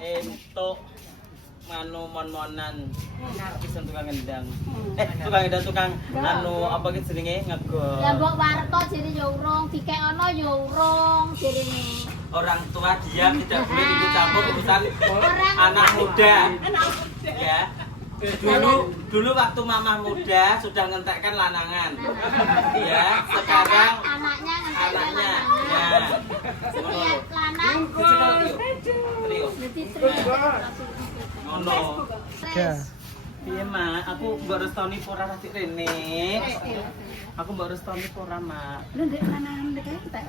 Entuk anu mon-monan pisen tukang ngendang. Tukang ngendang tukang anu apa ki jenenge ngego. Ya mbok warto jene ya urung, dikekno ya urung jerene. Orang tua diam tidak boleh ikut campur urusan anak muda. Ya. Dulu waktu mamah muda sudah ngentekkan lanangan. Ya, sekarang anaknya. Ya. Setiap lanang Ngono. Piye, Mak? Aku mbok restoni ora rasik rene. Aku mbok restoni ora, Mak. Lho ndek lanangan ndek entek.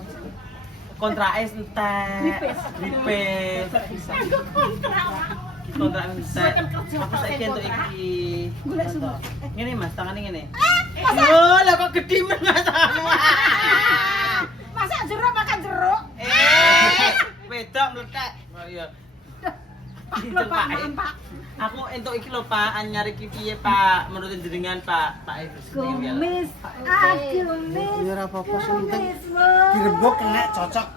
Kontrake entek. Ripes. Kontrak entek. Aku saiki entuk iki. Golek sumber. Ngene, Mas, tangane ngene. Oh, lah kok gedhi men Mas. Masa jeruk makan jeruk? Wedok mlethek. Oh iya. Pak. Aku entuk iki lho, Pak. Anyar iki piye, Pak? Menurut jenengan, Pak? Pak Kumis. Aduh, mis. Ya ora apa-apa penting direbuk kena cocok.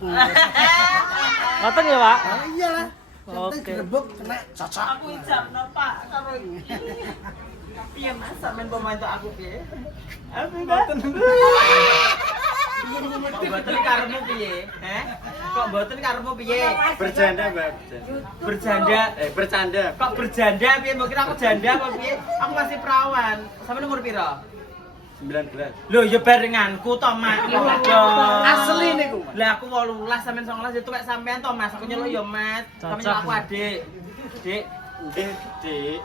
Ngoten ya, Pak? Oh iyalah. Oke. Direbuk kena cocok. Aku ijabno, Pak, karo iki. Piye, Mas? Sampeyan pemain tok aku piye? Aku mboten. Kok mboten karepmu piye? Kok mboten karepmu piye? Berjanda, Mbak. Bercanda. Kok berjanda piye? Mbok kira aku janda apa piye? Aku masih perawan. Sampeyan umur pira? 19. Lho ya barenganku to, Mak. Asli niku. Lah aku 18 sampean 19 ya tuwek sampean to, Mas. Aku nyeluk ya, Mas. Sampeyan nyeluk aku adik. Dik. Nggih, Dik.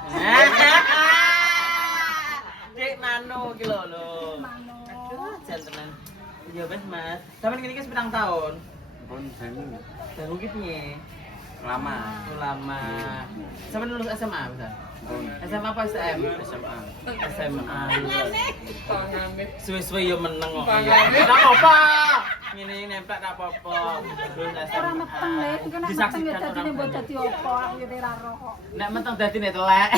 Dik Mano iki lho. Aduh, jan tenan. Iya wes, Mas. Sampeyan ngene iki sepirang tahun? Pun dangu. Dangu ki piye? Lama. Lama. Sampeyan lulus SMA, Mas? Pun SMA apa STM? SMA. SMA. Suwe-suwe yo meneng kok. Ora apa-apa. Ngene nempel ra apa-apa. Lulus SMA. Ora meteng lho, kena meteng ya dadine mbok dadi apa, aku yo ora roh kok. Nek meteng dadine telek.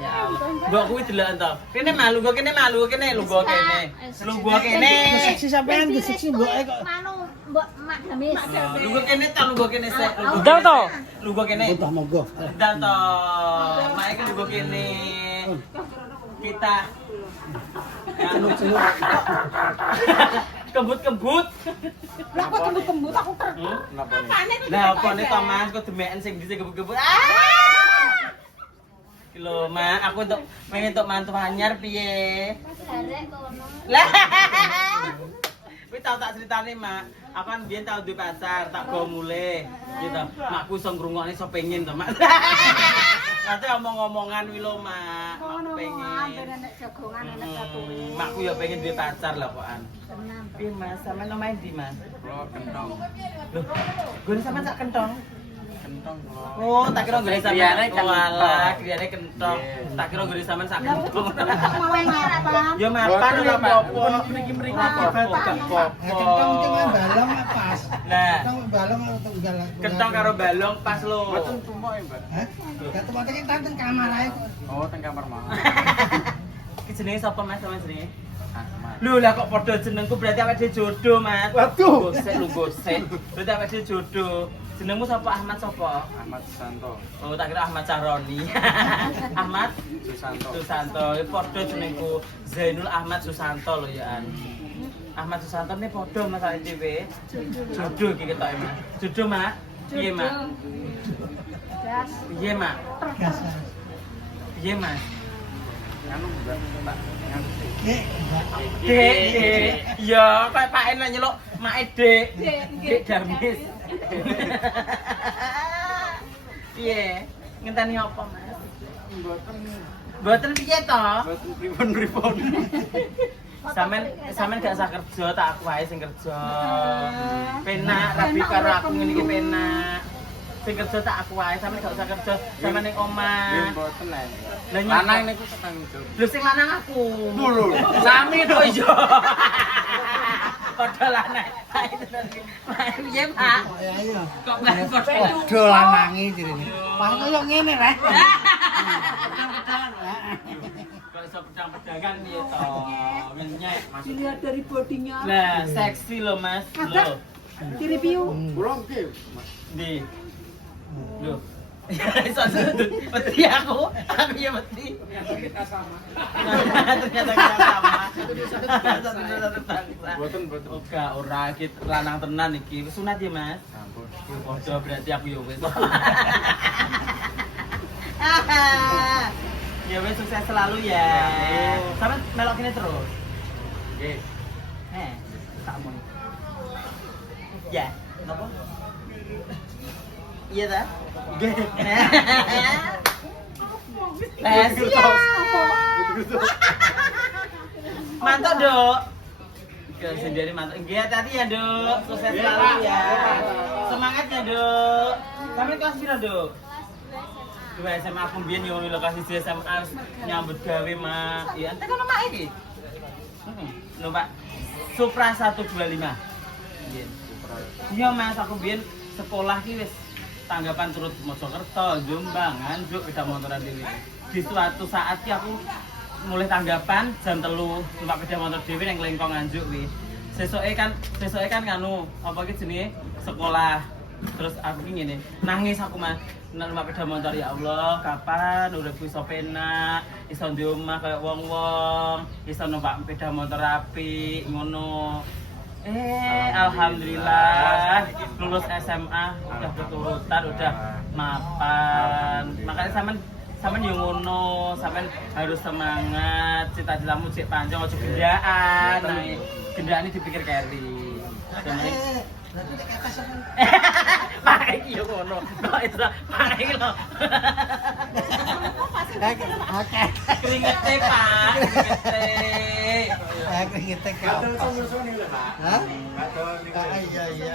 Ya Allah. Mbok kuwi deloken to. Kene malu, kene lungguh kene. Lungguh kene. Seksi sampean seksi mboke kok. Manu mbok mak gamis. Lungguh kene ta lungguh kene sik. Ndang to? Lungguh kene. Monggo monggo. Dan to. Mae ki lungguh kene. Kita Celuk-celuk. kembut-kembut. Lah kok kembut aku ter. Napa nih? Lah apa nih to Mas kok demeken sing dise kembut-kembut. Lho, Mak, aku pengen untuk mantu anyar piye? Arek kono. Lah. Kuwi tau tak critane, Mak. Aku kan biyen tau duwe pacar, tak go mulih. Gitu. Makku iso ngrungokne iso pengin to, Mak. Nanti omong-omongan kuwi lho, Mak. Mak pengen. Nek jagongan enek satuwe. Makku ya pengen duwe pacar lho kokan. Tenang. Piye, Mas? Sampeyan omahe ndi, Mas? Kula kentong. Loh, gone sampeyan sak kentong. Kentong kula. Oh, tak kira gone sampeyan Griyane kentong. walah, griyane kentong. Tak kira gone sampeyan sak kentong. Malah ngapa? Ya mapan ora apa-apa. Mriki-mriki apa-apa. Kentong ki mah balong pas. Lah, Kentong balong karo tunggal. kentong karo balong pas lho. Mboten tumpuk ya, Mbak. Hah? Ya temate ki tang kamar ae kok. Oh, teng kamar mah. Iki jenenge sapa Mas sama jenenge? Ahmad. Lho lah kok padha jenengku berarti awake dhewe jodoh, Mas. Waduh. Gosek lho gosek. Berarti awake dhewe jodoh. Jenengmu sapa? Ahmad sapa? Ahmad Susanto. Oh, tak kira Ahmad Sahroni. Ahmad Susanto. Susanto. Padha jenengku Zainul Ahmad Susanto lho ya an. Ahmad Susanto ini padha Mas awake dhewe. Jodoh iki ketoke, Mas. Jodoh, Mak. Piye, Mak? Gas. Piye, Mak? Gas. Piye, Mas? Anu, Mbak. Mbak. Anu sih. Dek. Dek. Ya, Pak enak nyeluk make Dek. Dek Darmis. Piye? Ngenteni apa, Mas? Mboten Mboten piye to? mboten pripun-pripun. Sampeyan gak usah kerja, tak aku wae sing kerja. Penak rabi karo aku ngene iki penak. Sing kerja tak aku wae, sampeyan gak usah kerja, sampeyan ning Nggih, omah. mboten lah. Lah, Lanang niku setanggung jawab. Lho sing lanang aku. Lho. Sami to iya. Padha lanang. Piye, Pak? Ayo. Kok padha Padha lanange direne. Pas koyo ngene rek. Kok iso pedang-pedangan piye to? Menyek. Dilihat dari bodinya. Nah, seksi loh Mas. Ada. Loh. Di review. Pulang ke. Nih. Loh. Iso sudut. Mesti aku ya mesti. Ternyata kita sama. Satu bangsa. Boten. Oke, ora iki lanang tenan iki. Wis sunat ya, Mas? Ampun. Padha berarti aku ya wis. Ya wis sukses selalu ya. Sampe melok kene terus. Oke. Tak mau. Ya, kenapa? Iya dah. Nggih. Siap. Mantap, Dok. Oke, sendiri mantap. Nggih, hati-hati ya, Dok. Sukses selalu ya. Semangatnya, Dok. Sampai kelas piro, Dok? 2 SMA aku mbiyen yo lokasi di SMA harus nyambut gawe Mak. Iya, ente kono Mak iki. Lho, Pak. Supra 125. Iya. Iya, Mas, aku mbiyen sekolah ki wis tanggapan turut Mojokerto, Jombang, Nganjuk, beda motoran dhewe. Di suatu saat ki aku mulai tanggapan jam 3 numpak beda motor dhewe ning Lengkong Nganjuk kuwi. Sesoke kan kanu apa ki jenenge sekolah. Terus aku ki ngene, nangis aku Mas. Numpak beda motor ya Allah, kapan udah iso penak, iso di omah kayak wong-wong, iso numpak beda motor rapi ngono. Alhamdulillah lulus SMA udah keturutan, udah mapan. Makanya sampean yo ngono, sampean harus semangat, cita-citamu cek panjang aja gendaan. Nah, gendaan ini dipikir keri. Berarti nek atas apa? Pak iki yo ngono. Kok iso Pak iki lho. Oke. Kringete, Pak. Kringete. Kringete ka. Kadal sama-sama lho, Pak. Hah? Kadal ning. Iya.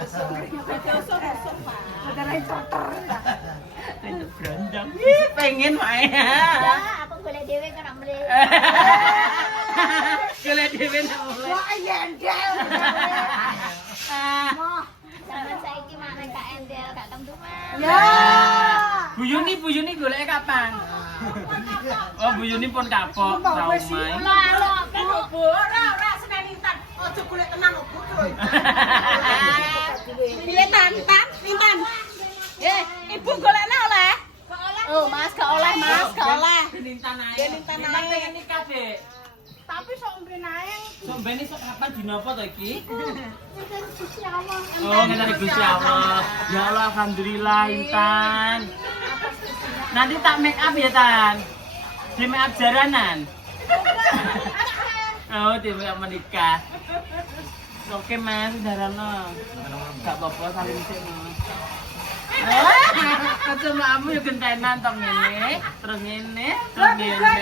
Ada lain cotor. Itu berandang. Ih, pengen wae. Ya, aku golek dhewe kan amble. Golek dhewe nang mulai. Wah, endel. Moh, sampean saiki mana gak endel, gak temtungan. Ya. Bu Yuni golek kapan? Oh, Bu Yuni pun kapok tau main. Lah, kan Ora senenitan. Ojo golek tenang opo, Coy. Lintan. Ibu golekne oleh. Oh, Mas, gak oleh, Mas, gak oleh. Nintan ae. Nintan ae. Nintan pengen nikah, Dek. Tapi sok mrene ae. Sok mbene sok kapan dina apa to iki? Gusti Allah. Oh, ngene Gusti Allah. Ya Allah, alhamdulillah Intan. Nanti tak make up ya, Tan. Di make up jaranan. Oh, di make up menikah. Oke, Mas, darano. Gak apa-apa saling sik, Mas. Aja makmu yo gentenan to ngene, terus ngene, terus ngene.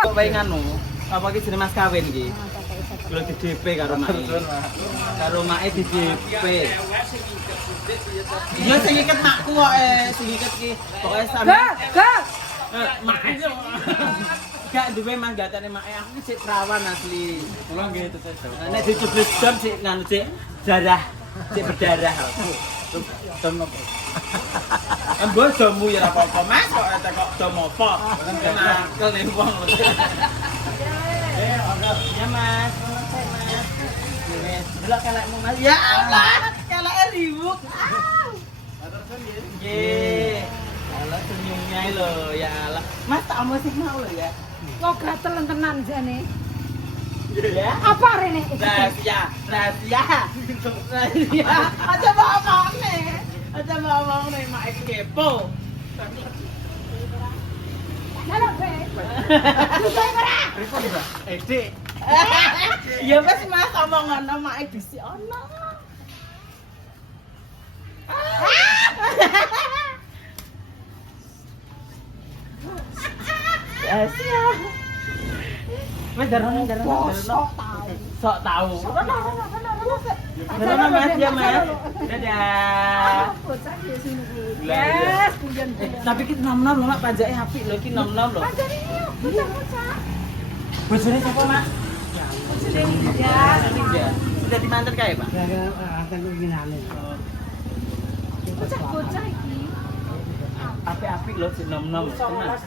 Kok wae nganu? Apa iki jenenge mas kawin iki? Kulo di DP karo mak. Karo make di DP. Yo sing iket makku kok sing iket ki. Pokoke sampe mak. Gak duwe manggatane mak aku sik perawan asli. Pulang nggih tetes. Nek dicublis jam sik nganu sik darah, sik berdarah. Don opo? Mbok jamu ya ora apa-apa, Mas. Kok kok jam apa? Makel ning wong. Ya, Mas. Mas. Delok kelekmu, Mas. Ya Allah, keleke riwuk. Nggih. Allah senyumnya lho, ya Allah. Mas tak musik mau lho ya. Kok gatel tenan jane. Ya. Apa rene? Rahasia. Aja ngomong nih. Aja ngomong nih, mak iki kepo. Halo, Be. Pripun, Mbak? Dik. Ya wis Mas omong ngono mak edisi ono. Ya siap. Wes darono. Sok tahu. Darono Mas ya Mas. Dadah. Bocah ya sini kuwi. Yes, pujan. tapi kita nom-nom loh mak, pajake apik lho, iki nom-nom lho. Pajane yo, bocah-bocah. Bojone sapa, Mak? Ya. Sudah dimantet kae, Pak? Ya, akan begini. Bocah-bocah iki. apik-apik lho sik nom-nom tenan.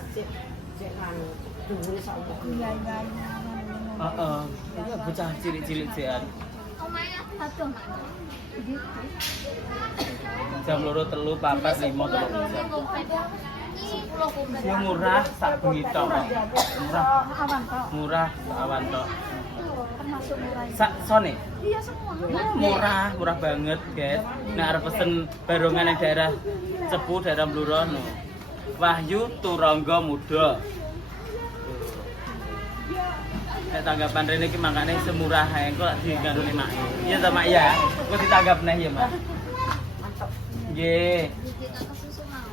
Heeh. Iki bocah cilik-cilik jian. Omae adoh. Jam 2, 3, 4, 5 terus. Ya murah sak bengi tok. Murah sak awan tok. Termasuk murah. Sak sone. Iya semua. Murah banget, guys. Nek arep pesen barongan yang daerah Cepu, daerah Blurono. Wahyu Turangga Muda. Nek tanggapan rene iki makane semurah ae kok digandoni mak. Iya ta mak ya. Kok ditanggap neh ya, Mak. Mantap. Nggih.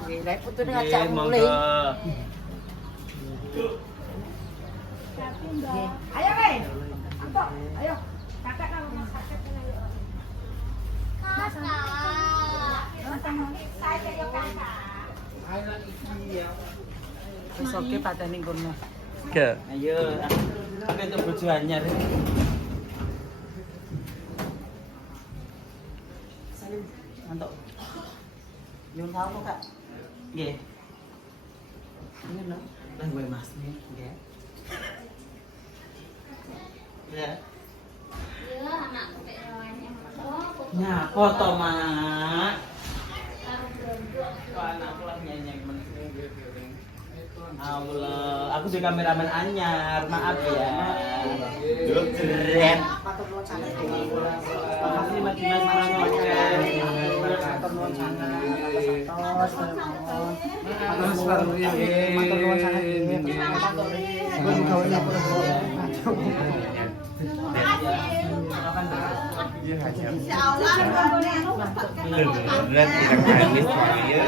Nggih, putune Nggih, ngajak mulai. monggo. Ayo, Wei. Antok, ayo. Kakak kan rumah sakit ayo. Wis oke pateni kono. Ke. Ayo. Tapi untuk bojo anyar. Antuk. Nyun tahu Kak. Nggih. Ini lho. Lah gue Mas nih, nggih. Ya. Nah, foto Mak. Wah, aku lagi nyanyi meneh. Allah, aku di kameramen anyar, maaf ya. Jeret. Makasih Mas Dimas Marangoken. Matur nuwun sangat. Tos, Mas Farli. Matur nuwun sangat. Pun gawe Beneran tidak habis ya.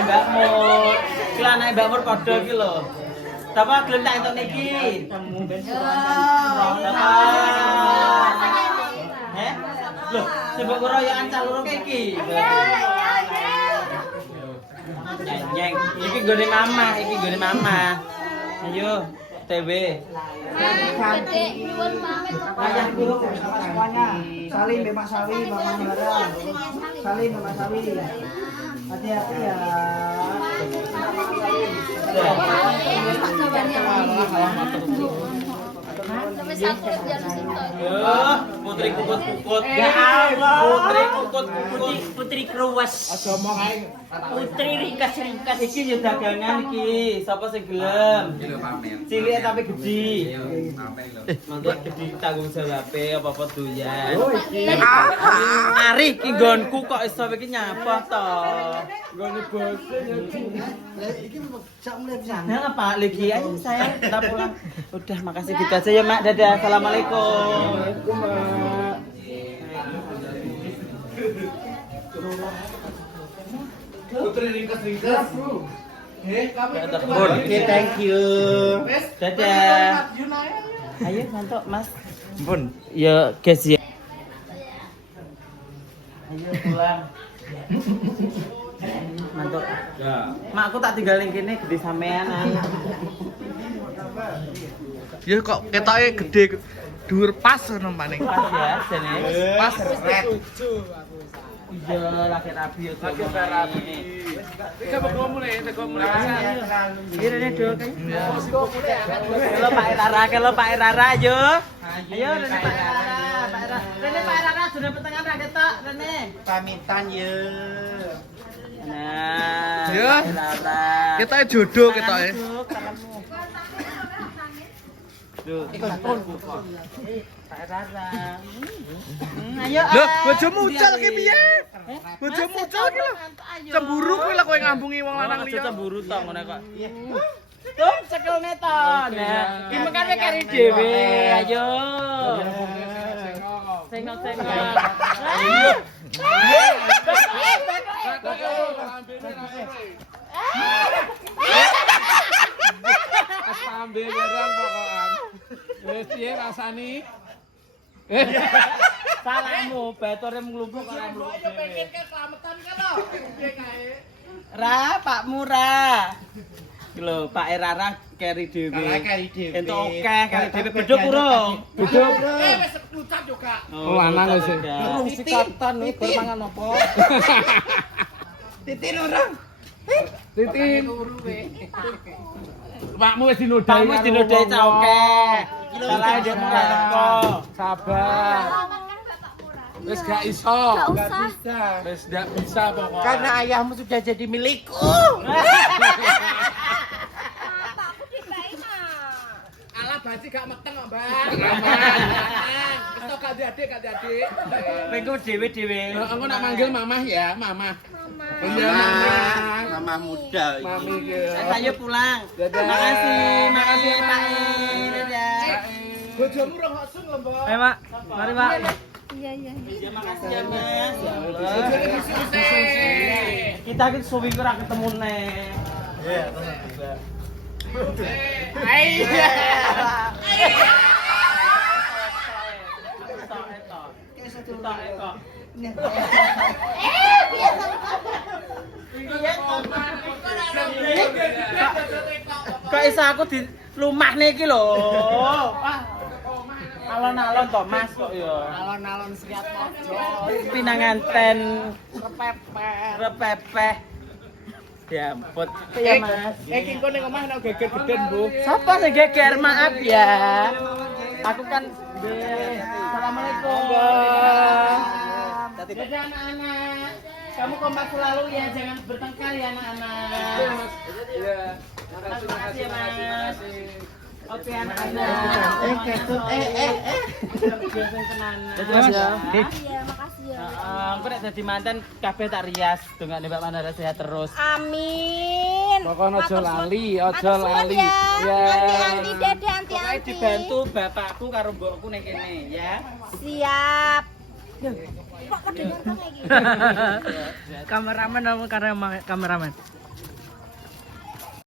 Mbak Mur, ki anake Mbak Mur padha iki lho. Sapa gelem tak entuk niki? Temu ben Heh? Loh, coba keroyokan calurung iki. Nyeng, iki nggone mama, Ayo, TW. Gede, nyuwun pamit Ayah dulu sama semuanya. Salim Mbak Sawi, Mama Mara. Salim Mbak Sawi. Hati-hati ya. Sampai satu biar disinto. Yo, putri kukut-kukut. Ya Allah, putri kukut-kukut. Putri Kruwas. Aja omong ae. Putri ringkas-ringkas. Iki yo dagangan iki. Sapa sing gelem? Cilik tapi gedhi. Mantap gedhi tanggung jawabe apa-apa doyan. Ari iki nggonku kok iso iki nyapa to. Nggone bose. Iki sak mulai pisan. Nah, apa lagi ayo sayang kita pulang. Udah makasih gitu aja ya Mak. Dadah. Assalamualaikum. Putri ringkas-ringkas. Oke, thank you. Dadah. Ayo mantuk Mas. Pun. Ya guys ya. Ayo pulang. Mantuk. Ya. Mak aku tak tinggalin kene gede sampean. Ya kok ketoke gede dhuwur pas ngono paling. Pas ya jane. Pas red. Iya, laki rabi yo. Laki rabi. Teko mulai. Iya rene do kan. Kalau Pak Rara ayo. Ayo Rene Pak Rara. Rene Pak Rara sudah pertengahan ra ketok Rene. Pamitan ya. Nah. Ya. Pak Rara. Ketoke jodoh ketoke. Duh, Pak Rara. Ayo. Lho, bojomu ucal ki piye? Bojomu ucal ki lho. Cemburu kuwi lho kowe ngambungi wong lanang liya. Cemburu to ngono kok. Tuh, cekelne to. Nah, iki mengkane kari dhewe. Ayo. Sengok-sengok. Ayo. Ambil barang pokokan. Wis piye rasani? Salahmu, batore mlumpuk ora mlumpuk. Yo pengen ke slametan kan lho. Piye kae? Ra, Pak Murah. iki lho, Pak Erara keri dhewe. Kalah kari dhewe. Entuk akeh kari dhewe beduk urung. Beduk. Wis ngucap yo, Kak. Oh, lanang wis. Urung sikatan nih bermangan apa? Titin orang. Titin. Pakmu wis dinodai. Pakmu wis dinodai cah akeh. Salah ndek murah teko. Sabar. Wis gak iso. Gak usah. Wis gak bisa pokoknya. Karena ayahmu sudah jadi milikku. Bapakku dibaik mah. Alah baci gak meteng kok, Mbak. Aman. Wis tok gak adik, gak adik. Mengko dhewe-dhewe. Aku nak manggil mamah ya, mamah. Iya, Mama muda. Mami ke. Ayo pulang. Dadah. Makasih Pak. Dadah. Bojomu rong kok sun lho, Mbak. Ayo, Mak. Mari, Mak. Iya. Ya makasih ya Mas. Ya Allah. Bojone disusi. Kita kan suwi ora ketemu neh. Iya, bisa. Kok iso aku di lumahne iki lho. Alon-alon to Mas kok ya. Alon-alon Sriat Mojo. Pinanganten repepeh. Ya ampun. Ya Mas. Iki engko ning omah nek geger geden, Bu. Siapa sing geger? Maaf ya. Aku kan Assalamualaikum. Dadah anak-anak. Kamu kompak selalu ya, jangan bertengkar ya anak-anak. Iya. Makasih ya Mas. Oke anak-anak. Biasa tenanan. Mas ya. Iya, makasih ya. Engko nek dadi manten kabeh tak rias. Dongane Mbak Manara sehat terus. Amin. Pokoknya ojo lali, ojo Matur suwun lali. ya. Anti-anti dede, Pokoknya anti-anti. dibantu bapakku karo mbokku ning kene ya. Siap. Kok kedengeran kayak gini? Kameramen kamu kameramen.